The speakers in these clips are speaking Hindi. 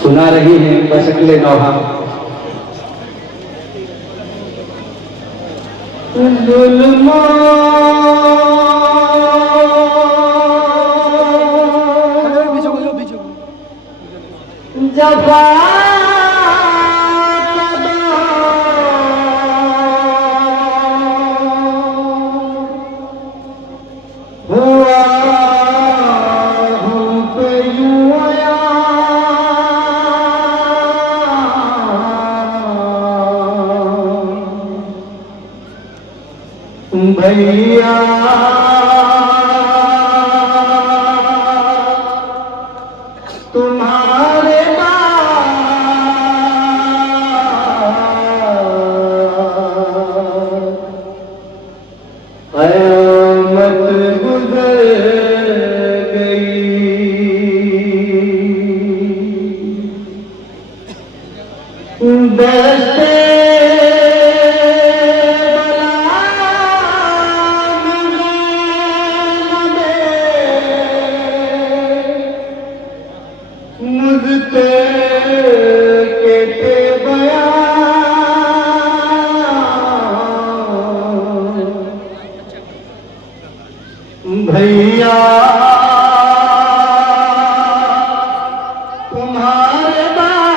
सुना रही है बशकले नौहा। जबा भैया तुम्हारे क़यामत गुज़र गई। दस्ते मुझते के थे बयान भैया तुम्हारे बाद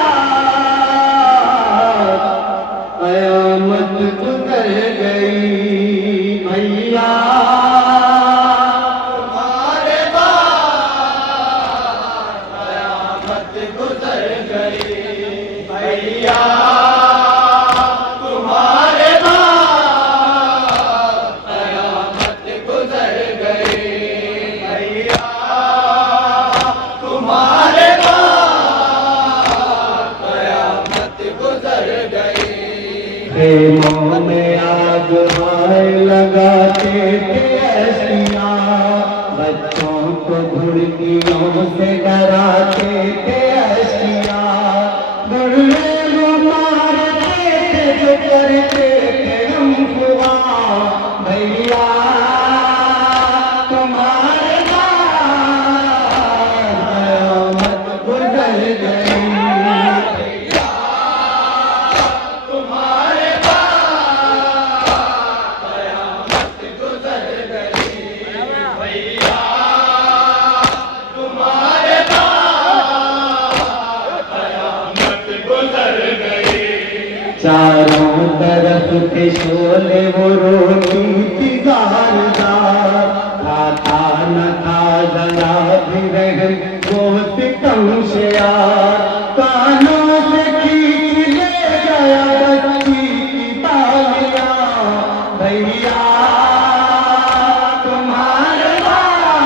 क़यामत गुज़र गई। भैया गुज़र गई। भैया तुम्हारे बाद क़यामत गुज़र गई। भैया तुम्हारे बाद क़यामत गुज़र गई। खेमों में आग हाय लगाते थे ऐसियाँ, बच्चों को घुड़कियों से डराते थे ऐसियाँ, दुर्ले वो मारते थे जो करते थे हम खुआ। भैया तुम्हारे बाद क़यामत गुज़र गई। भैया तुम्हारे बाद क़यामत गुज़र गई। भैया तुम्हारे बाद क़यामत गुज़र गई। चारों तरफ के शोले वो रोटी थी गारदार, खाता न था जरा भी रहम वो सितम से यार। कानों से खींच ले गया बच्ची की बालियाँ। भैया तुम्हारे बाद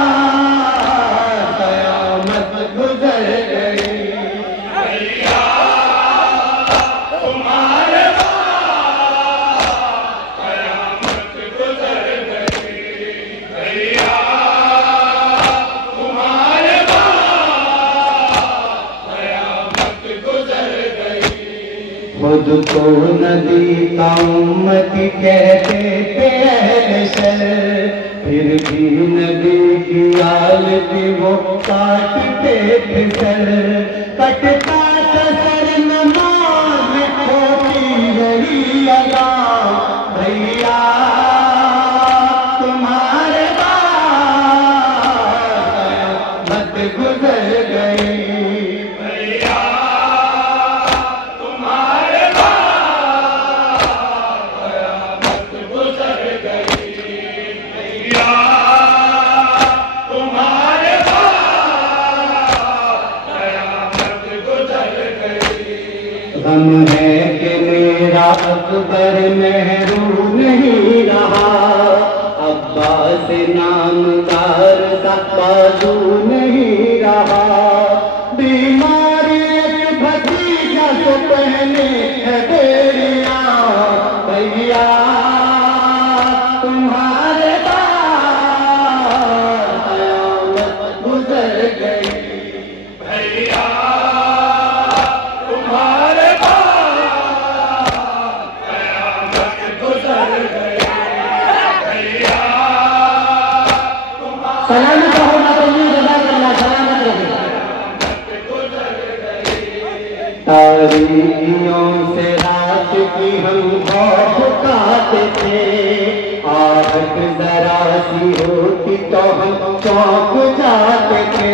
क़यामत गुज़र गई। भैया तुम्हारे बाद क़यामत गुज़र गई। भैया तुम्हारे बाद क़यामत गुज़र गई। खुद को नबी का उम्मती कहते थे अहले शर, फिर भी नबी की आल थी वो काटते थे सर। कटता था सर नमाज़ में खोती रही अदा। भैया तुम्हारे बाद क़यामत गुज़र गई। भैया तुम्हारे बाद क़यामत गुज़र गई। भैया तुम्हारे बाद क़यामत गुज़र गई। गम है कि मेरा अकबर नेहरू नहीं रहा, अब्बास नामदार का बाजू नहीं रहा। बीमारी एक भतीजा से पहने है बेड़ियाँ। भैया तुम्हारे बाद क़यामत गुज़र गई। भैया तुम्हारे बाद क़यामत गुज़र गई। भैया तुम्हारे चौक जाते थे।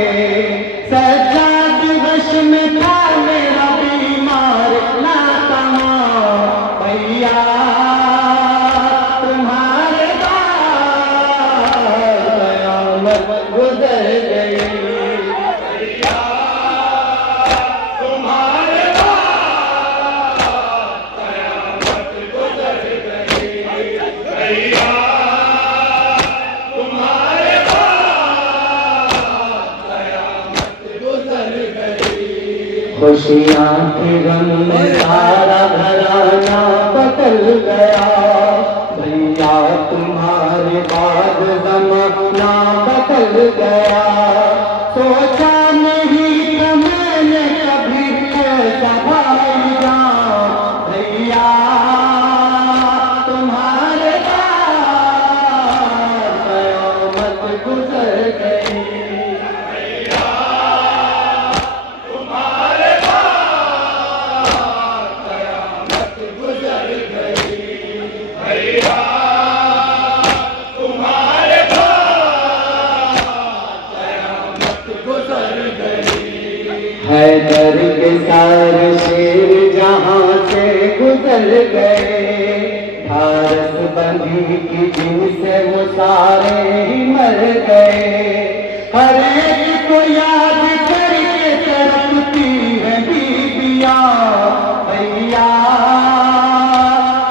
सज्जाद वश में था मेरा बीमार नातमा भैया तुम्हारे बाद कयामत गुजर गई। भैया तुम्हारे बाद कयामत गुजर गई। भैया तुम्हारे बाद कयामत गुजर गई। खुशियाँ के रंग में सारा घराना बदल गया। भैया तुम्हारे बाद ज़माना बदल गया। सोचा नहीं था मैंने कभी ऐसा भाईजान भैया तुम्हारे बाद कयामत गुजर गई। भैया तुम्हारे बाद कयामत गुजर गई। भैया तुम्हारे बाद कयामत गुजर गई। हैदर के सारे शेर जहाँ से गुजर गए। भारत बंधी की जिनसे वो सारे ही मर गए। हर एक को याद करके तड़पती है बीबियाँ भैया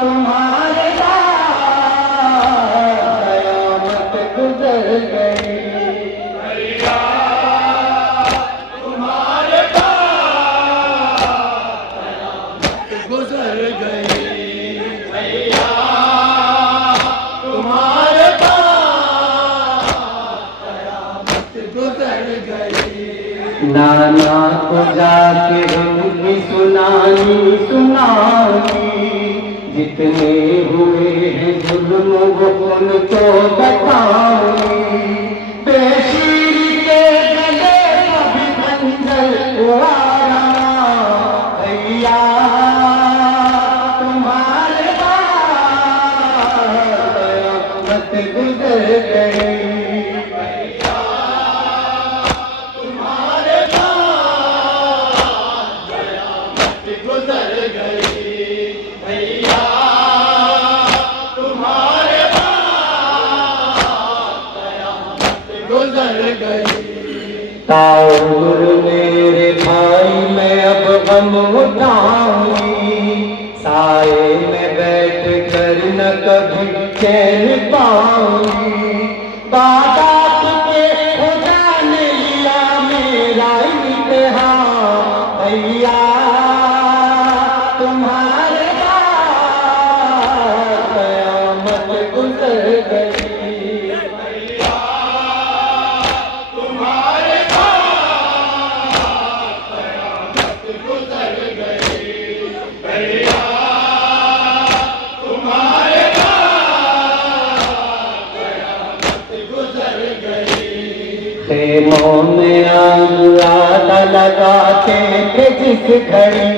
तुम्हारे बाद कयामत गुजर गई। भैया तुम्हारे बाद कयामत गुजर गई। भैया तुम्हारे बाद कयामत गुजर गई। नाना को जाके उनकी सुनानी जितने हुए हैं जुल्म वो उनको बताऊंगी। बेशीर के गले कभी खंजर हुआ भैया तुम्हारे बाद कयामत गुजर गई। तुम्हारे बाद कयामत गुजर गई। भैया तुम्हारे बाद कयामत गुजर गई। ताउर मेरे भाई मैं अब गम उठाऊंगी। साए में बैठ कर न कभी चैन पाऊंगी। बादात के खुदा ने लिया मेरा इम्तिहान भैया तुम्हारे बाद कयामत गुजर गई। भैया तुम्हारे बाद कयामत गुजर गई। भैया तुम्हारे बाद कयामत गुजर गई। खेमों में आग लगाते थे जिस घड़ी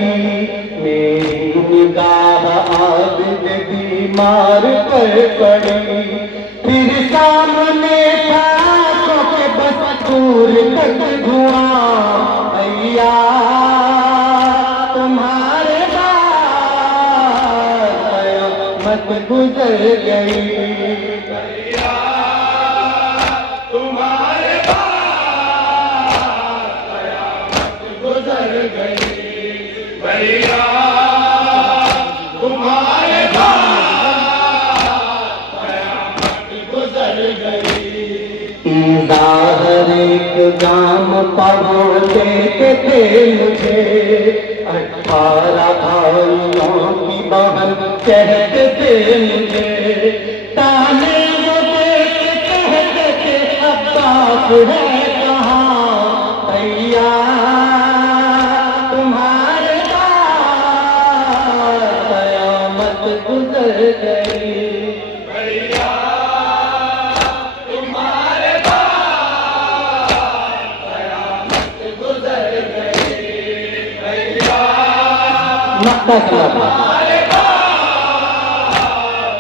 मेरी निगाह आग में बीमार पर पड़ी। फिर सामने था आंखों के बस दूर तक धुआं भैया तुम्हारे बाद कयामत गुजर गई। भैया तुम्हारे बाद कयामत गुजर गई। भैया तुम्हारे बाद कयामत गुजर गई। हर एक गाम परोसे थे मुझे 18 भाइयों की बहन कहते थे मुझे। ताने वो देख कहते थे अब्बास है कहाँ भैया तुम्हारे बाद कयामत गुजर गई। भैया तुम्हारे बाद कयामत गुजर गई। भैया तुम्हारे बाद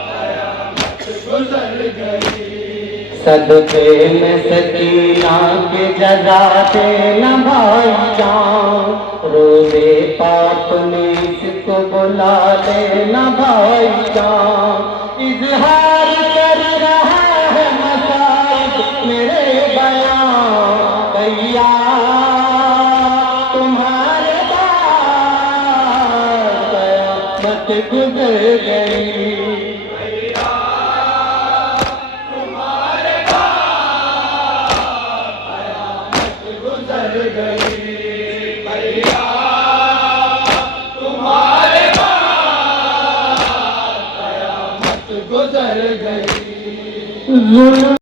कयामत गुजर गई। सदक़े में सकीना के जजा देना भाईजान, रोज़े पाक में इसको बुला लेना भाईजान। इज़हार कर रहा है मसाइब मेरे बयान, भैया तुम्हारे बाद क़यामत गुज़र गई। गुजर गई भैया तुम्हारे बाद कयामत गुजर गई।